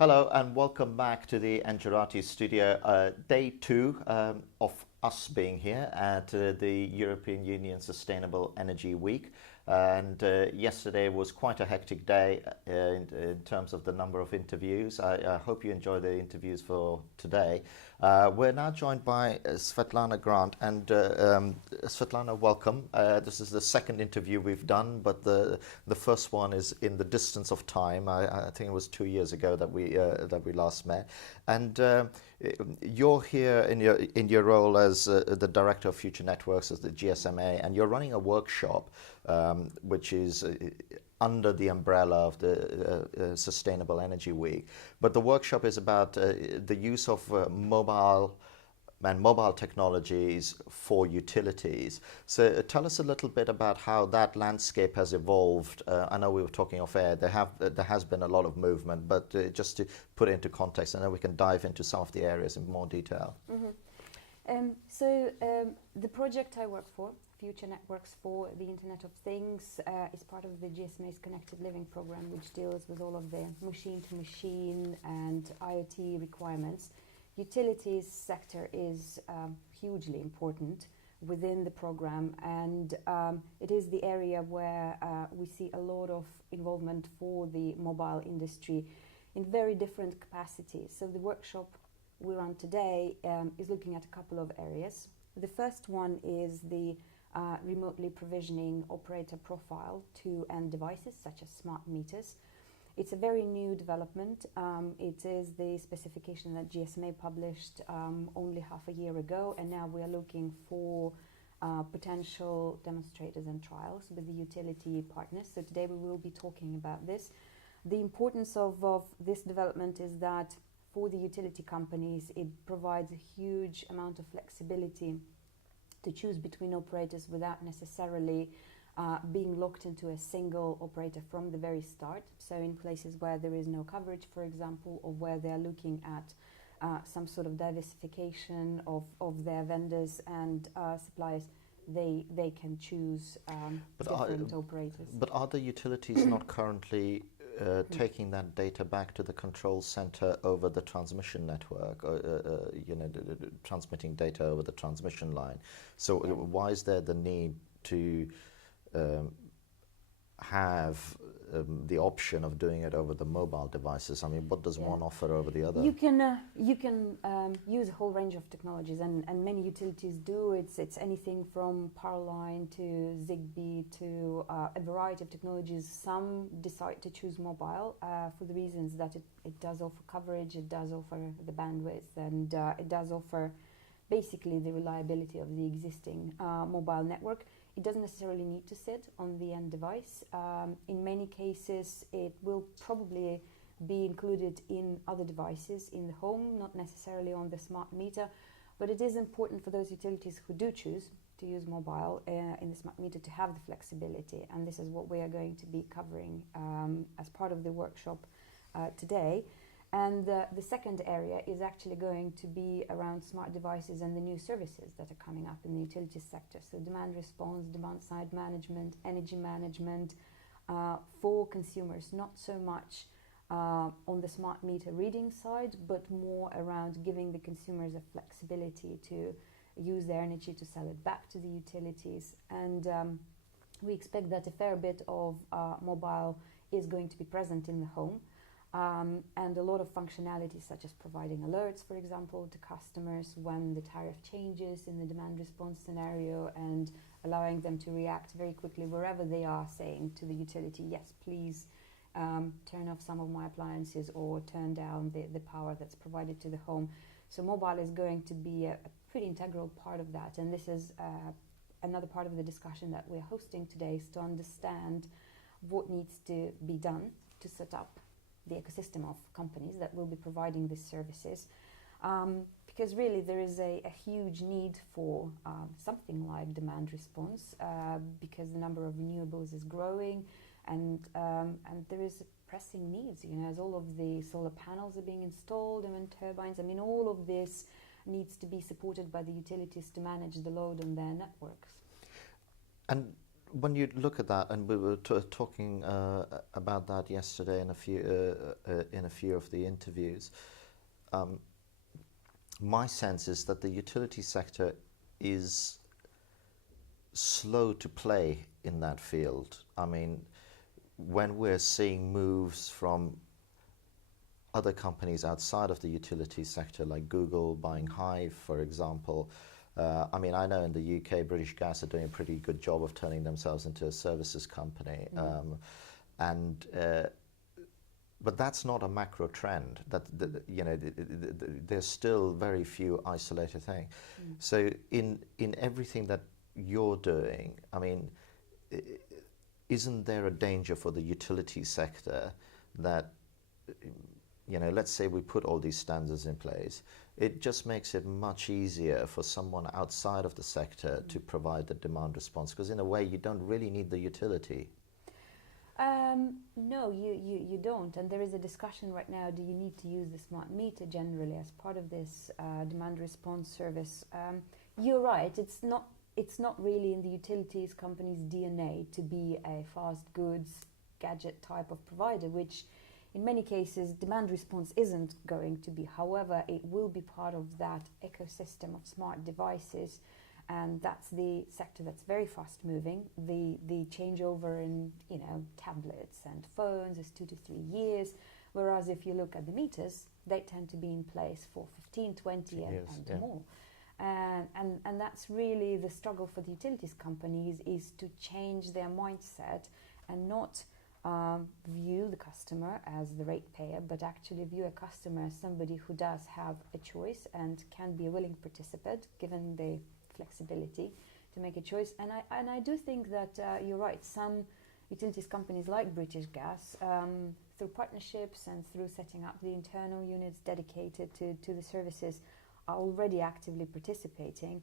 Hello and welcome back to the Engerati studio. Day two of us being here at the European Union Sustainable Energy Week. And yesterday was quite a hectic day in terms of the number of interviews. I hope you enjoy the interviews for today. We're now joined by Svetlana Grant. And Svetlana, welcome. This is the second interview we've done, but the first one is in the distance of time. I think it was 2 years ago that we last met. And you're here in your role as the Director of Future Networks at the GSMA, and you're running a workshop which is under the umbrella of the Sustainable Energy Week. But the workshop is about the use of mobile technologies for utilities. So tell us a little bit about how that landscape has evolved. I know we were talking off air, there has been a lot of movement, but just to put it into context, and then we can dive into some of the areas in more detail. Mm-hmm. The project I work for, Future Networks for the Internet of Things, is part of the GSMA's Connected Living program, which deals with all of the machine-to-machine and IoT requirements. Utilities sector is hugely important within the program, and it is the area where we see a lot of involvement for the mobile industry in very different capacities. So the workshop we run today is looking at a couple of areas. The first one is the remotely provisioning operator profile to end devices such as smart meters. It's a very new development. It is the specification that GSMA published only half a year ago, and now we are looking for potential demonstrators and trials with the utility partners. So today we will be talking about this. The importance of this development is that for the utility companies, it provides a huge amount of flexibility to choose between operators without necessarily being locked into a single operator from the very start. So in places where there is no coverage, for example, or where they're looking at some sort of diversification of their vendors and suppliers, they can choose different operators. But are the utilities not currently taking that data back to the control center over the transmission network, transmitting data over the transmission line? So why is there the need to have the option of doing it over the mobile devices? I mean, what does one offer over the other? You can use a whole range of technologies, and many utilities do. It's anything from power line to Zigbee to a variety of technologies. Some decide to choose mobile for the reasons that it does offer coverage, it does offer the bandwidth, and it does offer basically the reliability of the existing mobile network. It doesn't necessarily need to sit on the end device. In many cases, it will probably be included in other devices in the home, not necessarily on the smart meter, but it is important for those utilities who do choose to use mobile in the smart meter to have the flexibility, and this is what we are going to be covering as part of the workshop today. And the second area is actually going to be around smart devices and the new services that are coming up in the utilities sector. So demand response, demand side management, energy management for consumers, not so much on the smart meter reading side, but more around giving the consumers a flexibility to use their energy to sell it back to the utilities. And we expect that a fair bit of mobile is going to be present in the home. And a lot of functionalities such as providing alerts, for example, to customers when the tariff changes in the demand response scenario, and allowing them to react very quickly wherever they are, saying to the utility, yes, please turn off some of my appliances or turn down the power that's provided to the home. So mobile is going to be a pretty integral part of that, and this is another part of the discussion that we're hosting today, is to understand what needs to be done to set up the ecosystem of companies that will be providing these services, because really there is a huge need for something like demand response, because the number of renewables is growing, and there is pressing needs, as all of the solar panels are being installed and wind turbines. I mean, all of this needs to be supported by the utilities to manage the load on their networks. And when you look at that, and we were talking about that yesterday in a few of the interviews, my sense is that the utility sector is slow to play in that field. I mean, when we're seeing moves from other companies outside of the utility sector, like Google buying Hive, for example, I mean, I know in the UK, British Gas are doing a pretty good job of turning themselves into a services company, but that's not a macro trend. That there's still very few isolated things. So in everything that you're doing, I mean, isn't there a danger for the utility sector that, let's say we put all these standards in place, it just makes it much easier for someone outside of the sector to provide the demand response, because in a way you don't really need the utility. No, you don't. And there is a discussion right now, do you need to use the smart meter generally as part of this demand response service? You're right, it's not really in the utilities company's DNA to be a fast goods gadget type of provider, which in many cases demand response isn't going to be. However, it will be part of that ecosystem of smart devices, and that's the sector that's very fast moving. The changeover in tablets and phones is 2 to 3 years, whereas if you look at the meters, they tend to be in place for 15, 20 and more. And that's really the struggle for the utilities companies, is to change their mindset and not view the customer as the rate payer, but actually view a customer as somebody who does have a choice and can be a willing participant given the flexibility to make a choice. And I do think that you're right, some utilities companies like British Gas, through partnerships and through setting up the internal units dedicated to the services, are already actively participating.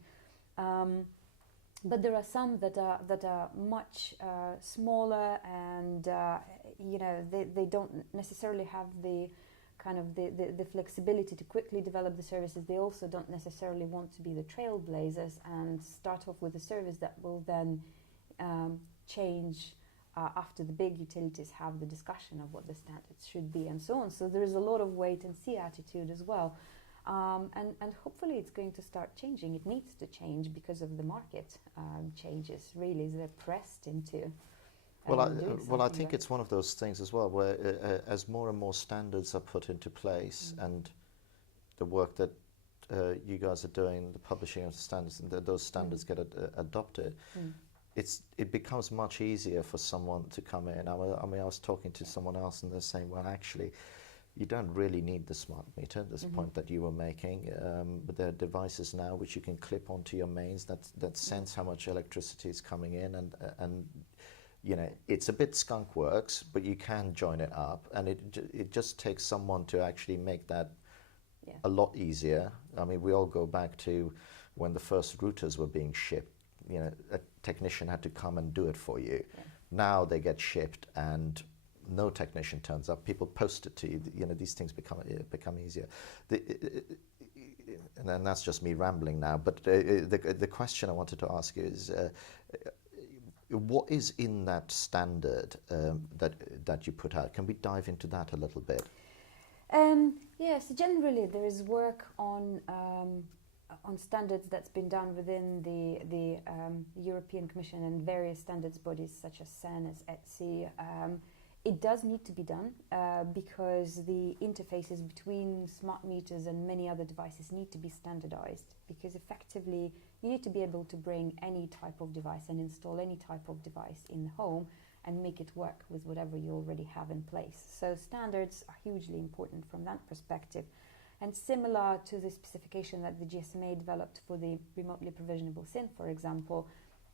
But there are some that are much smaller, and they don't necessarily have the kind of the flexibility to quickly develop the services. They also don't necessarily want to be the trailblazers and start off with a service that will then change after the big utilities have the discussion of what the standards should be and so on. So there is a lot of wait and see attitude as well. And hopefully it's going to start changing. It needs to change because of the market changes, really. They're pressed into I think it's one of those things as well, where as more and more standards are put into place, and the work that you guys are doing, the publishing of the standards, and those standards get adopted, it becomes much easier for someone to come in. I was talking to someone else, and they're saying, well, actually, you don't really need the smart meter, this point that you were making, but there are devices now which you can clip onto your mains that sense how much electricity is coming in, and it's a bit skunk works, but you can join it up, and it just takes someone to actually make that a lot easier. I mean, we all go back to when the first routers were being shipped. A technician had to come and do it for you. Now they get shipped and no technician turns up. People post it to you. These things become easier. And then that's just me rambling now. But the question I wanted to ask you is, what is in that standard that you put out? Can we dive into that a little bit? Yes, generally there is work on standards that's been done within the European Commission and various standards bodies such as CEN, as ETSI. It does need to be done because the interfaces between smart meters and many other devices need to be standardized, because effectively you need to be able to bring any type of device and install any type of device in the home and make it work with whatever you already have in place. So standards are hugely important from that perspective. And similar to the specification that the GSMA developed for the remotely provisionable SIN, for example,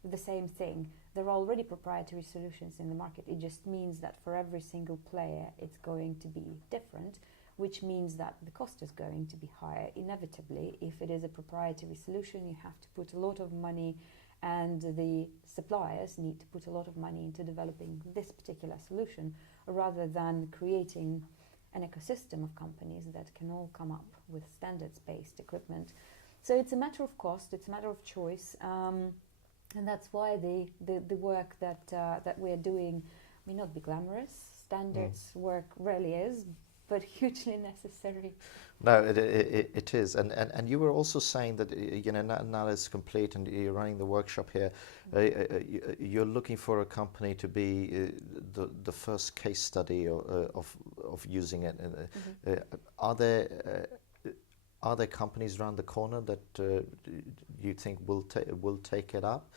the same thing. There are already proprietary solutions in the market. It just means that for every single player it's going to be different, which means that the cost is going to be higher. Inevitably, if it is a proprietary solution, you have to put a lot of money, and the suppliers need to put a lot of money into developing this particular solution, rather than creating an ecosystem of companies that can all come up with standards-based equipment. So it's a matter of cost, it's a matter of choice. And that's why the work that we're doing may not be glamorous. Standards work rarely is, but hugely necessary. No, it is, and you were also saying that now that it's complete and you're running the workshop here, you're looking for a company to be the first case study of using it. Are there companies around the corner that you think will take it up?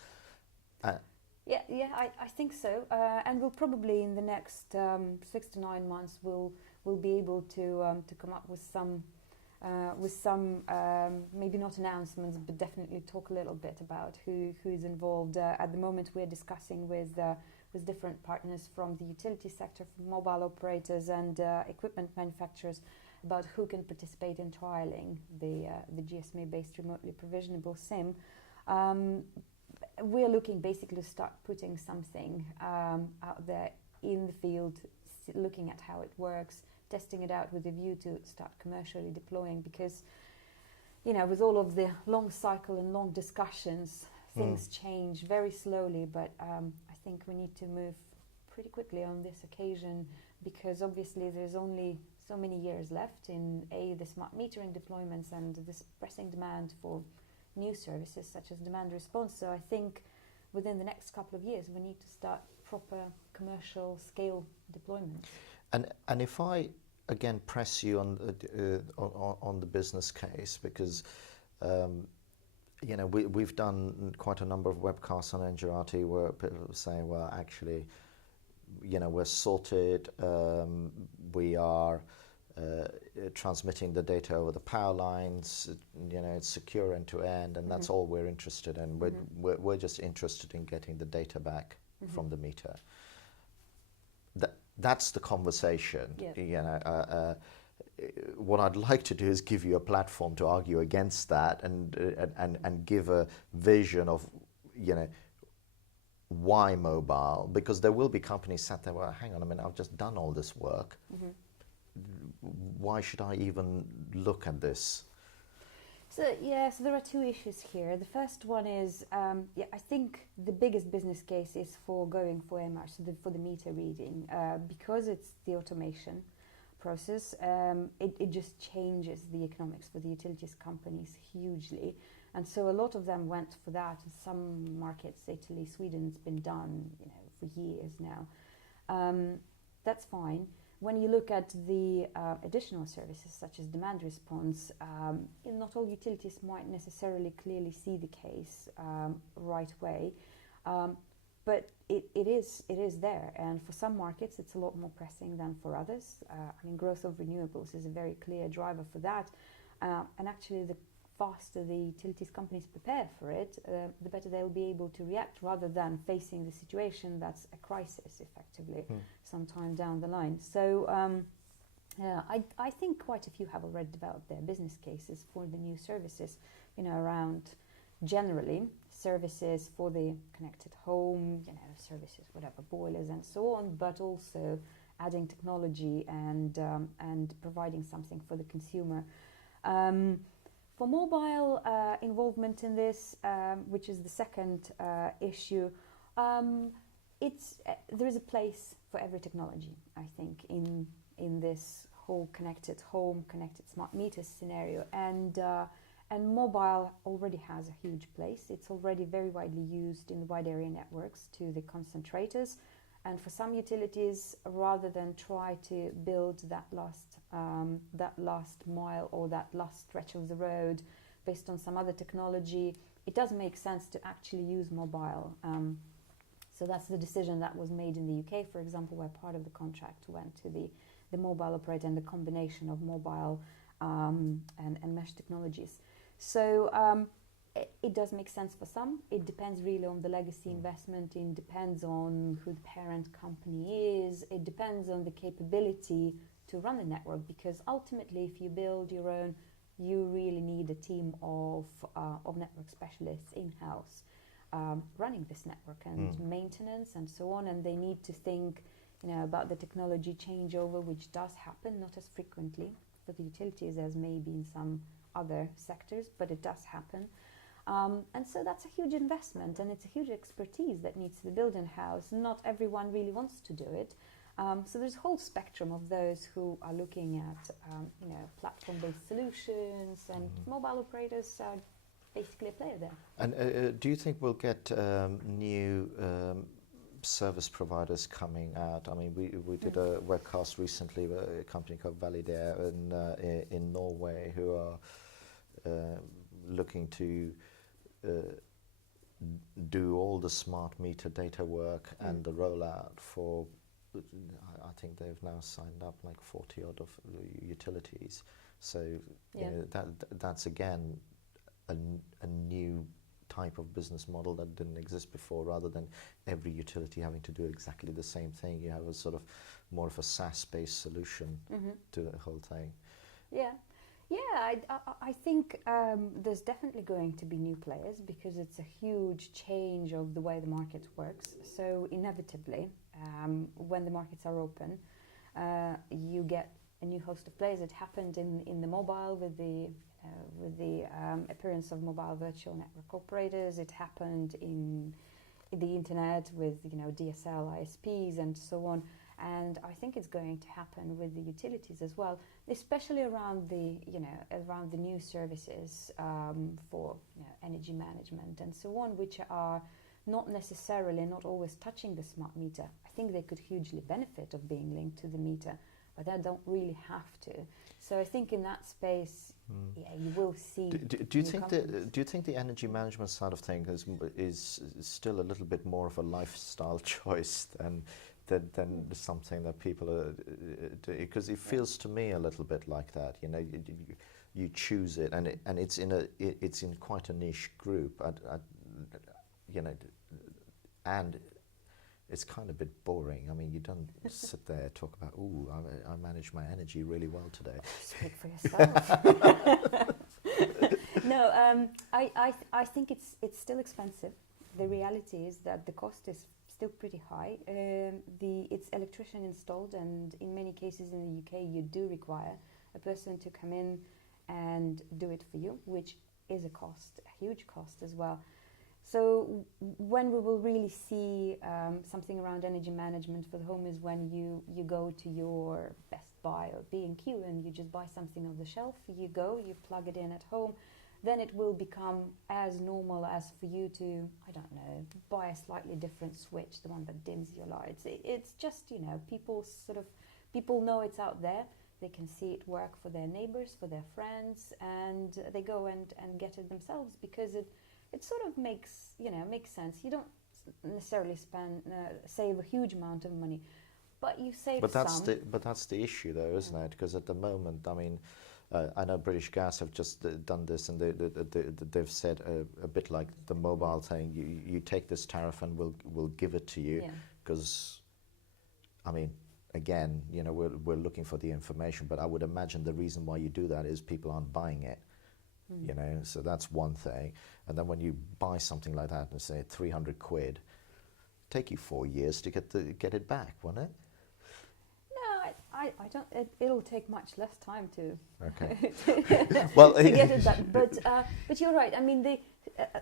Yeah, I think so, and we'll probably in the next 6 to 9 months we'll be able to come up with some maybe not announcements, but definitely talk a little bit about who is involved. At the moment, we're discussing with different partners from the utility sector, from mobile operators and equipment manufacturers, about who can participate in trialing the GSMA-based remotely provisionable SIM. We're looking basically to start putting something out there in the field, looking at how it works, testing it out with a view to start commercially deploying, because with all of the long cycle and long discussions, things change very slowly, but I think we need to move pretty quickly on this occasion, because obviously there's only so many years left in the smart metering deployments and this pressing demand for new services such as demand response. So I think within the next couple of years we need to start proper commercial scale deployments. And if I again press you on the business case, because we've done quite a number of webcasts on Engerati where people say, well, actually, we're sorted, we are transmitting the data over the power lines, it's secure end to end, and that's all we're interested in. We're just interested in getting the data back from the meter. That's the conversation. Yeah. What I'd like to do is give you a platform to argue against that and give a vision of why mobile, because there will be companies sat there, well, hang on a minute, I've just done all this work. Why should I even look at this? So there are two issues here. The first one is, I think the biggest business case is for going for MR, so for the meter reading, because it's the automation process. It just changes the economics for the utilities companies hugely, and so a lot of them went for that. In some markets, Italy, Sweden, it's been done for years now. That's fine. When you look at the additional services such as demand response, not all utilities might necessarily clearly see the case right away, but it is there, and for some markets it's a lot more pressing than for others. Growth of renewables is a very clear driver for that, and actually the faster the utilities companies prepare for it, the better they'll be able to react, rather than facing the situation that's a crisis effectively sometime down the line. So I think quite a few have already developed their business cases for the new services, around generally services for the connected home, services, whatever, boilers and so on, but also adding technology and providing something for the consumer. For mobile involvement in this, which is the second issue, there is a place for every technology, I think, in this whole connected home, connected smart meters scenario, and mobile already has a huge place. It's already very widely used in the wide area networks to the concentrators, and for some utilities, rather than try to build that last mile or that last stretch of the road based on some other technology, it does make sense to actually use mobile. So that's the decision that was made in the UK, for example, where part of the contract went to the mobile operator and the combination of mobile and mesh technologies. So it does make sense for some. It depends really on the legacy investment. It depends on who the parent company is. It depends on the capability to run the network, because ultimately, if you build your own, you really need a team of network specialists in-house running this network and maintenance and so on. And they need to think, about the technology changeover, which does happen, not as frequently for the utilities as maybe in some other sectors, but it does happen. And so that's a huge investment, and it's a huge expertise that needs to be built in-house. Not everyone really wants to do it. So there's a whole spectrum of those who are looking at, platform-based solutions, and mobile operators are basically a player there. And do you think we'll get new service providers coming out? I mean, we did a webcast recently with a company called Validare in Norway, who are looking to do all the smart meter data work and the rollout for, I think they've now signed up like 40 odd of utilities. So you know, that's again a new type of business model that didn't exist before. Rather than every utility having to do exactly the same thing, you have a sort of more of a SaaS-based solution to the whole thing. I think there's definitely going to be new players, because it's a huge change of the way the market works. So inevitably, when the markets are open, you get a new host of players. It happened in the mobile with the appearance of mobile virtual network operators. It happened in the internet with DSL, ISPs, and so on. And I think it's going to happen with the utilities as well, especially around the new services for energy management and so on, which are not always touching the smart meter. I think they could hugely benefit of being linked to the meter, but they don't really have to. So I think in that space, you will see. Do you think the energy management side of things is still a little bit more of a lifestyle choice than something that people are doing? Because it feels to me a little bit like that. You choose it, and it's in quite a niche group. And it's kind of a bit boring. I mean, you don't sit there and talk about, "Ooh, I manage my energy really well today." Speak for yourself. No, I think it's still expensive. The reality is that the cost is still pretty high. It's electrician installed, and in many cases in the UK, you do require a person to come in and do it for you, which is a huge cost as well. So when we will really see something around energy management for the home is when you go to your Best Buy or B&Q and you just buy something off the shelf. You plug it in at home. Then it will become as normal as for you to, I don't know, buy a slightly different switch, the one that dims your lights. It's just, people know it's out there. They can see it work for their neighbors, for their friends, and they go and get it themselves, because it sort of makes sense. You don't necessarily save a huge amount of money, but you save some. But that's the issue, though, isn't it? Because at the moment, I mean, I know British Gas have just done this, and they've said a bit like the mobile thing. You take this tariff, and we'll give it to you. Because, I mean, again, we're looking for the information, but I would imagine the reason why you do that is people aren't buying it. So that's one thing. And then when you buy something like that and say 300 quid, take you 4 years to get it back, won't it? No, I don't. It'll take much less time to to get it back. But you're right. I mean,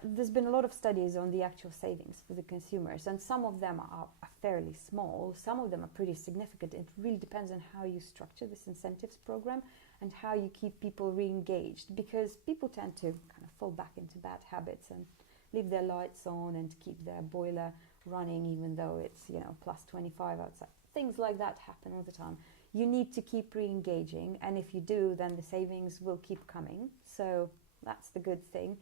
there's been a lot of studies on the actual savings for the consumers, and some of them are fairly small. Some of them are pretty significant. It really depends on how you structure this incentives program and how you keep people re-engaged, because people tend to kind of fall back into bad habits and leave their lights on and keep their boiler running even though it's plus 25 outside. Things like that happen all the time. You need to keep re-engaging, and if you do, then the savings will keep coming. So that's the good thing.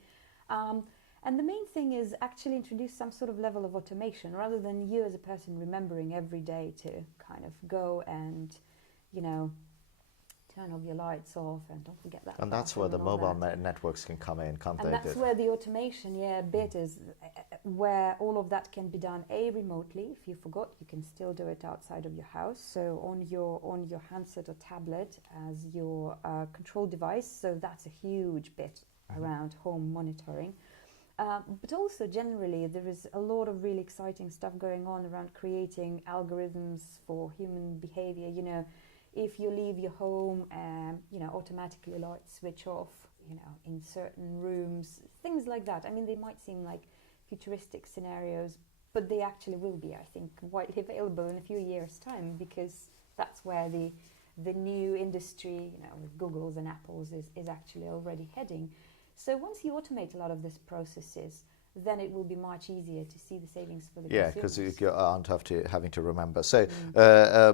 And the main thing is actually introduce some sort of level of automation, rather than you as a person remembering every day to kind of go and turn off your lights off and don't forget that. And that's where the mobile networks can come in, can't they? And that's where the automation bit is, where all of that can be done remotely. If you forgot, you can still do it outside of your house, so on your handset or tablet as your control device. So that's a huge bit around home monitoring. But also generally there is a lot of really exciting stuff going on around creating algorithms for human behavior. If you leave your home, automatically lights switch off, in certain rooms, things like that. I mean, they might seem like futuristic scenarios, but they actually will be, I think, widely available in a few years' time, because that's where the new industry, with Googles and Apples, is actually already heading. So once you automate a lot of these processes, then it will be much easier to see the savings for the consumers. Yeah, because you aren't having to remember. So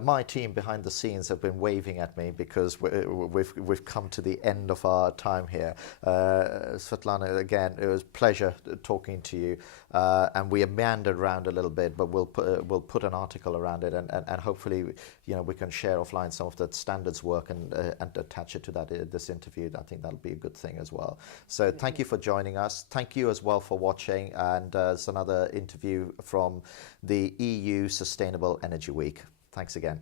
my team behind the scenes have been waving at me because we've come to the end of our time here. Svetlana, again, it was a pleasure talking to you, and we meandered around a little bit, but we'll put an article around it, and hopefully we can share offline some of the standards work and attach it to this interview. I think that'll be a good thing as well. So thank you for joining us. Thank you as well for watching. And it's another interview from the EU Sustainable Energy Week. Thanks again.